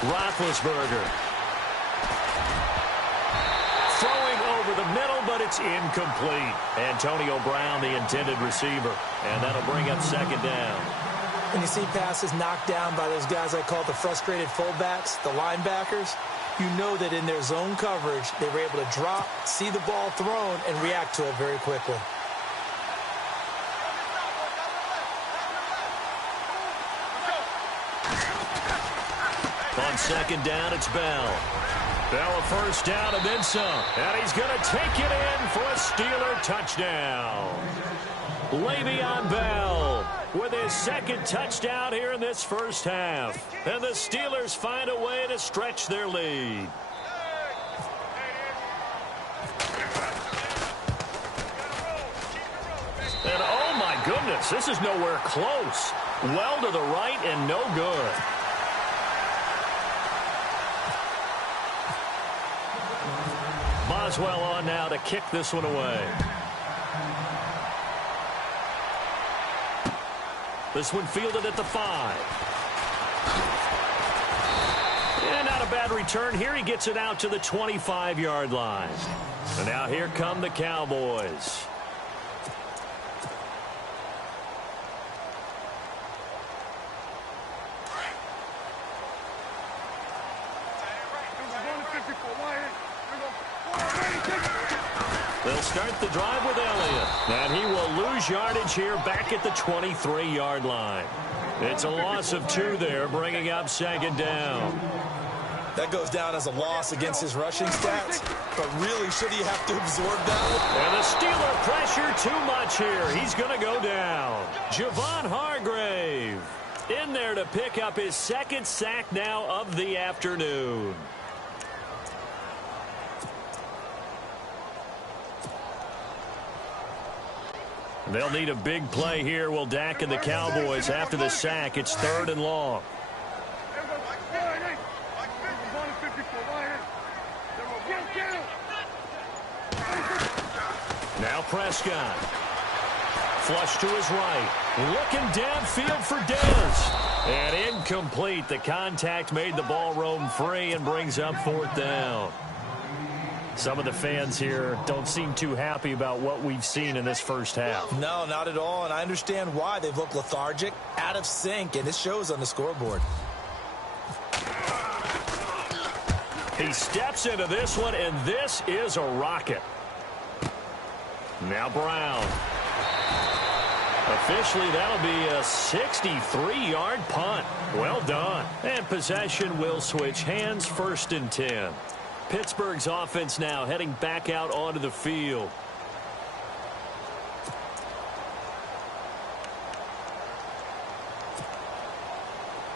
Roethlisberger. Throwing over the middle, but it's incomplete. Antonio Brown, the intended receiver. And that'll bring up 2nd down. When you see passes knocked down by those guys I call the frustrated fullbacks, the linebackers, you know that in their zone coverage, they were able to drop, see the ball thrown, and react to it very quickly. On 2nd down, it's Bell. Bell a 1st down and then some. And he's going to take it in for a Steeler touchdown. Le'Veon Bell with his 2nd touchdown here in this 1st half. And the Steelers find a way to stretch their lead. And oh my goodness, this is nowhere close. Well to the right and no good. Boswell on now to kick this one away. This one fielded at the 5. And not a bad return here. He gets it out to the 25-yard line. And now here come the Cowboys. They'll start the drive with Elliott. And he will lose yardage here back at the 23-yard line. It's a loss of 2 there, bringing up second down. That goes down as a loss against his rushing stats, but really, should he have to absorb that? And the Steeler pressure too much here. He's going to go down. Javon Hargrave in there to pick up his second sack now of the afternoon. They'll need a big play here, will Dak and the Cowboys after the sack. It's 3rd and long. Now Prescott. Flush to his right. Looking downfield for Dez. And incomplete. The contact made the ball roam free and brings up 4th down. Some of the fans here don't seem too happy about what we've seen in this first half. No, not at all, and I understand why. They've looked lethargic, out of sync, and it shows on the scoreboard. He steps into this one, and this is a rocket. Now Brown. Officially, that'll be a 63-yard punt. Well done. And possession will switch hands, 1st and 10. Pittsburgh's offense now heading back out onto the field.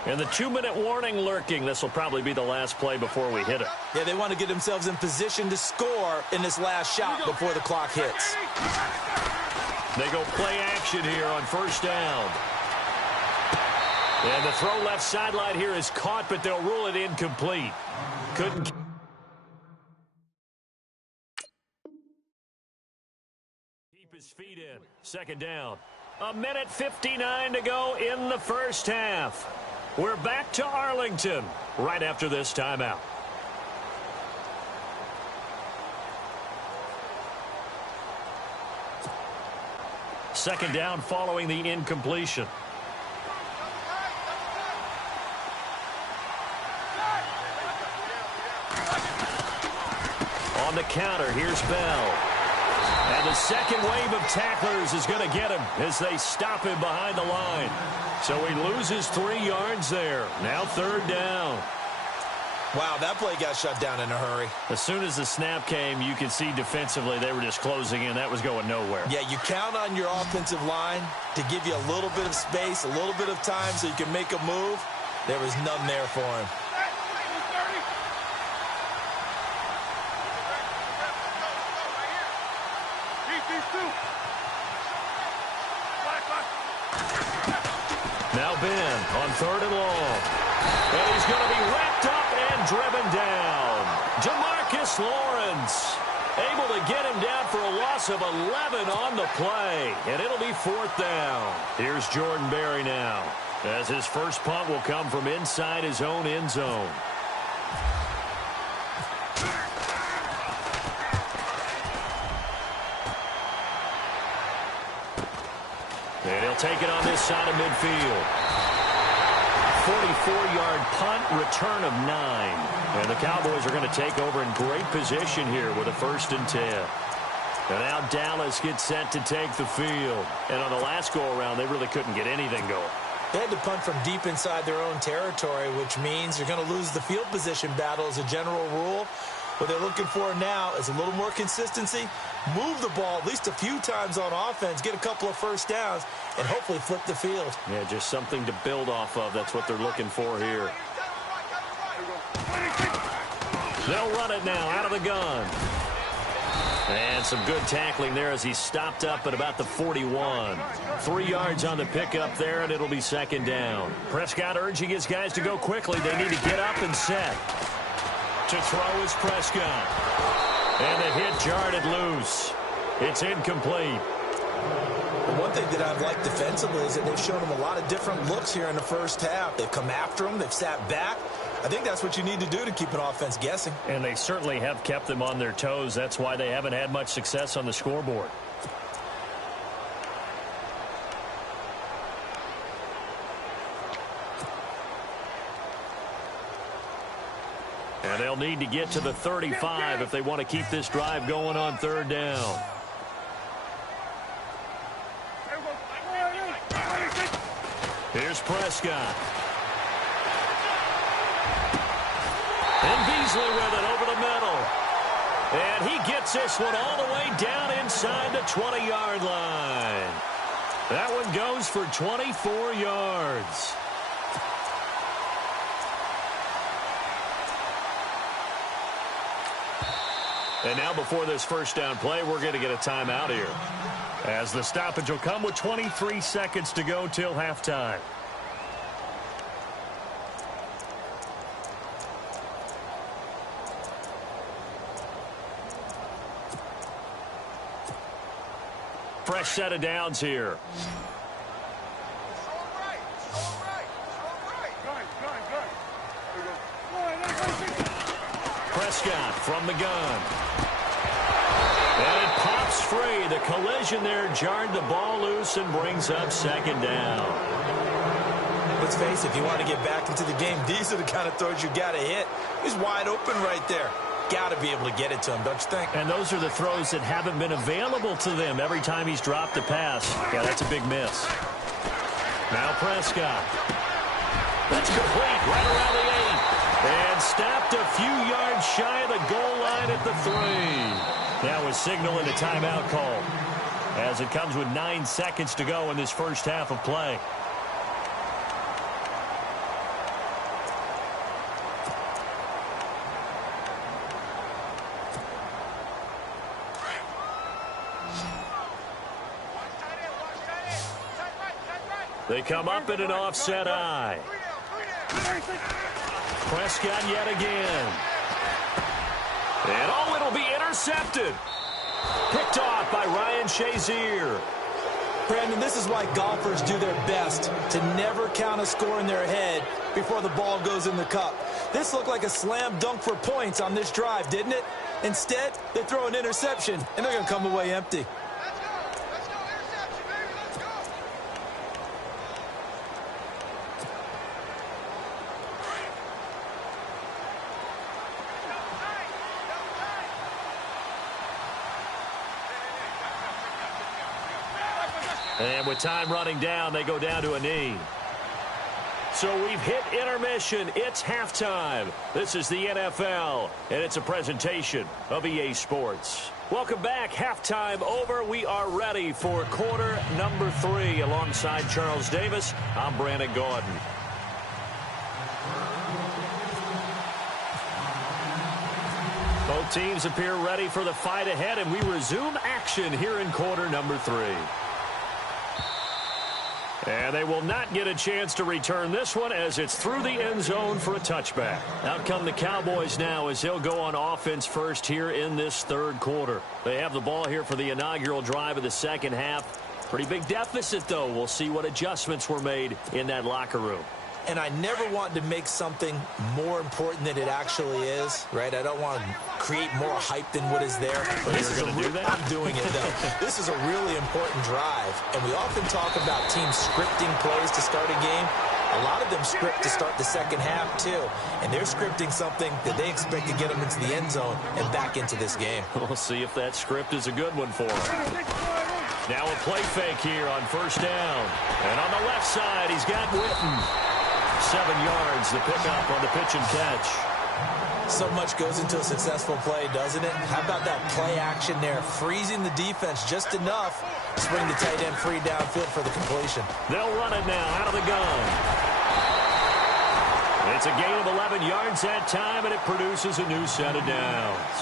And the 2-minute warning lurking. This will probably be the last play before we hit it. Yeah, they want to get themselves in position to score in this last shot before the clock hits. They go play action here on 1st down. And the throw left sideline here is caught, but they'll rule it incomplete. Couldn't keep his feet in. 2nd down. 1:59 to go in the first half. We're back to Arlington right after this timeout. Second down following the incompletion. On the counter, here's Bell. And the second wave of tacklers is going to get him as they stop him behind the line. So he loses 3 yards there. Now 3rd down. Wow, that play got shut down in a hurry. As soon as the snap came, you could see defensively they were just closing in. That was going nowhere. Yeah, you count on your offensive line to give you a little bit of space, a little bit of time so you can make a move. There was none there for him. Now Ben on 3rd and long. And he's going to be wrapped up and driven down. DeMarcus Lawrence able to get him down for a loss of 11 on the play. And it'll be 4th down. Here's Jordan Berry now, as his first punt will come from inside his own end zone. And he'll take it on this side of midfield. 44-yard punt, return of 9. And the Cowboys are going to take over in great position here with a 1st and 10. And now Dallas gets set to take the field. And on the last go-around, they really couldn't get anything going. They had to punt from deep inside their own territory, which means you're going to lose the field position battle as a general rule. What they're looking for now is a little more consistency, move the ball at least a few times on offense, get a couple of 1st downs, and hopefully flip the field. Yeah, just something to build off of. That's what they're looking for here. They'll run it now out of the gun. And some good tackling there as he stopped up at about the 41. 3 yards on the pickup there, and it'll be 2nd down. Prescott urging his guys to go quickly. They need to get up and set. To throw is Prescott. And the hit jarred it loose. It's incomplete. The one thing that I've liked defensively is that they've shown him a lot of different looks here in the first half. They've come after him. They've sat back. I think that's what you need to do to keep an offense guessing. And they certainly have kept them on their toes. That's why they haven't had much success on the scoreboard. And they'll need to get to the 35 if they want to keep this drive going on third down. Here's Prescott. And Beasley with it over the middle. And he gets this one all the way down inside the 20-yard line. That one goes for 24 yards. And now before this first down play, we're going to get a timeout here, as the stoppage will come with 23 seconds to go till halftime. Fresh set of downs here. Prescott from the gun. And it pops free. The collision there jarred the ball loose and brings up second down. Let's face it, if you want to get back into the game, these are the kind of throws you got to hit. He's wide open right there. Got to be able to get it to him, don't you think? And those are the throws that haven't been available to them every time he's dropped a pass. Yeah, that's a big miss. Now Prescott. That's complete right around the 8. And stopped a few yards shy of the goal line at the 3. Now a signal and a timeout call, as it comes with 9 seconds to go in this first half of play. They come up in an offset eye. Prescott yet again. And oh, it'll be intercepted. Picked off by Ryan Shazier. Brandon, this is why golfers do their best to never count a score in their head before the ball goes in the cup. This looked like a slam dunk for points on this drive, didn't it? Instead, they throw an interception, and they're going to come away empty. And with time running down, they go down to a knee. So we've hit intermission. It's halftime. This is the NFL, and it's a presentation of EA Sports. Welcome back. Halftime over. We are ready for quarter number 3. Alongside Charles Davis, I'm Brandon Gordon. Both teams appear ready for the fight ahead, and we resume action here in quarter number 3. And they will not get a chance to return this one, as it's through the end zone for a touchback. Out come the Cowboys now, as they'll go on offense first here in this third quarter. They have the ball here for the inaugural drive of the second half. Pretty big deficit, though. We'll see what adjustments were made in that locker room. And I never want to make something more important than it actually is, right? I don't want to create more hype than what is there. But this is going to do that? I'm doing it, though. This is a really important drive, and we often talk about teams scripting plays to start a game. A lot of them script to start the second half, too. And they're scripting something that they expect to get them into the end zone and back into this game. We'll see if that script is a good one for them. Now a play fake here on first down. And on the left side, he's got Witten. 7 yards, the pickup on the pitch and catch. So much goes into a successful play, doesn't it? How about that play action there, freezing the defense just enough to bring the tight end free downfield for the completion. They'll run it now out of the gun. It's a gain of 11 yards that time, and it produces a new set of downs.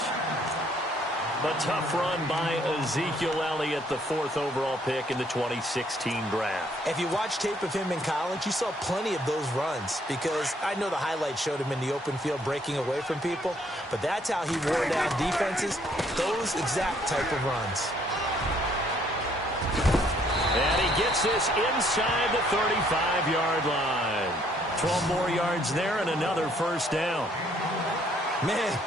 A tough run by Ezekiel Elliott, the 4th overall pick in the 2016 draft. If you watch tape of him in college, you saw plenty of those runs, because I know the highlights showed him in the open field breaking away from people, but that's how he wore down defenses, those exact type of runs. And he gets this inside the 35-yard line. 12 more yards there and another first down. Man,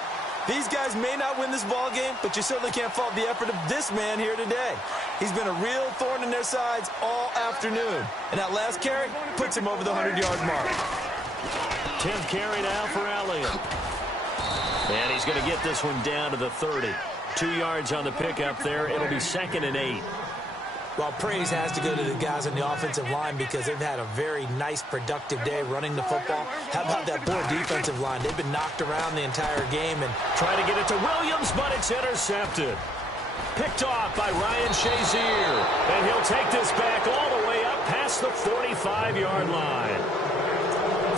these guys may not win this ball game, but you certainly can't fault the effort of this man here today. He's been a real thorn in their sides all afternoon. And that last carry puts him over the 100-yard mark. 10th carry now for Elliott. And he's going to get this one down to the 30. 2 yards on the pickup there. It'll be 2nd and 8. Well, praise has to go to the guys on the offensive line because they've had a very nice, productive day running the football. How about that poor defensive line? They've been knocked around the entire game. And trying to get it to Williams, but it's intercepted. Picked off by Ryan Shazier. And he'll take this back all the way up past the 45-yard line.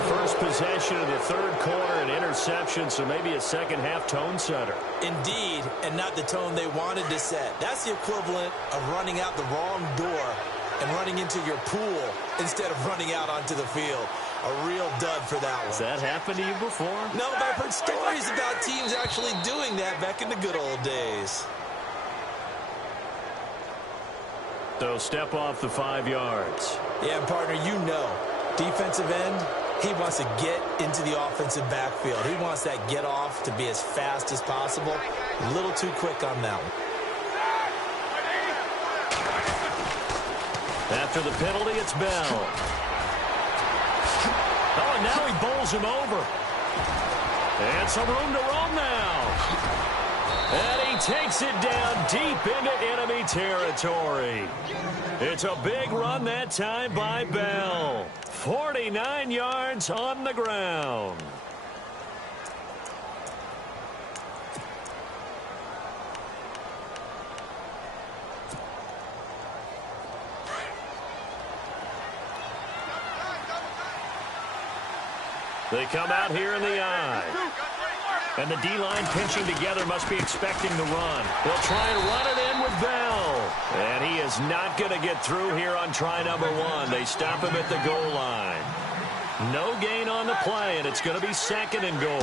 First possession of the 3rd quarter, an interception, so maybe a second-half tone setter. Indeed, and not the tone they wanted to set. That's the equivalent of running out the wrong door and running into your pool instead of running out onto the field. A real dud for that one. Has that happened to you before? No, but I've heard stories about teams actually doing that back in the good old days. So step off the 5 yards. Yeah, partner, you know, defensive end, he wants to get into the offensive backfield. He wants that get off to be as fast as possible. A little too quick on that one. After the penalty, it's Bell. Oh, and now he bowls him over. And some room to roam now. And he takes it down deep into enemy territory. It's a big run that time by Bell. 49 yards on the ground. They come out here in the eye. And the D-line pinching together must be expecting the run. They'll try and run it in with Bell. And he is not going to get through here on try number 1. They stop him at the goal line. No gain on the play, and it's going to be 2nd and goal.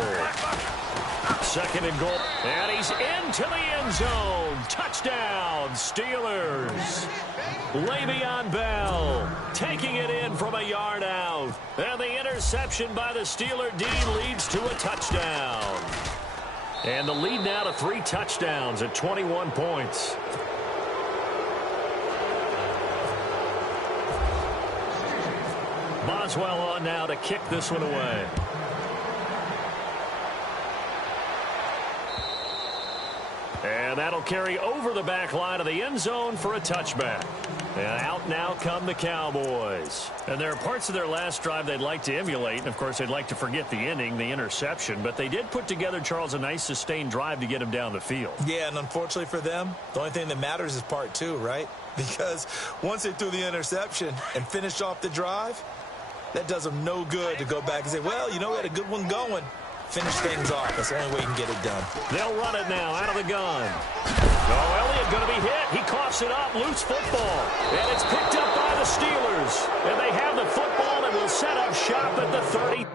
2nd and goal. And he's into the end zone. Touchdown, Steelers. Le'Veon Bell taking it in from a yard out. And the interception by the Steeler D leads to a touchdown. And the lead now to 3 touchdowns at 21 points. Boswell on now to kick this one away. And that'll carry over the back line of the end zone for a touchback. And out now come the Cowboys. And there are parts of their last drive they'd like to emulate. And, of course, they'd like to forget the inning, the interception. But they did put together, Charles, a nice sustained drive to get him down the field. Yeah, and unfortunately for them, the only thing that matters is part 2, right? Because once they threw the interception and finished off the drive, that does them no good to go back and say, well, you know, we had a good one going. Finish things off. That's the only way you can get it done. They'll run it now out of the gun. Oh, Elliott going to be hit. He coughs it up. Loose football. And it's picked up by the Steelers. And they have the football and will set up shop at the 30.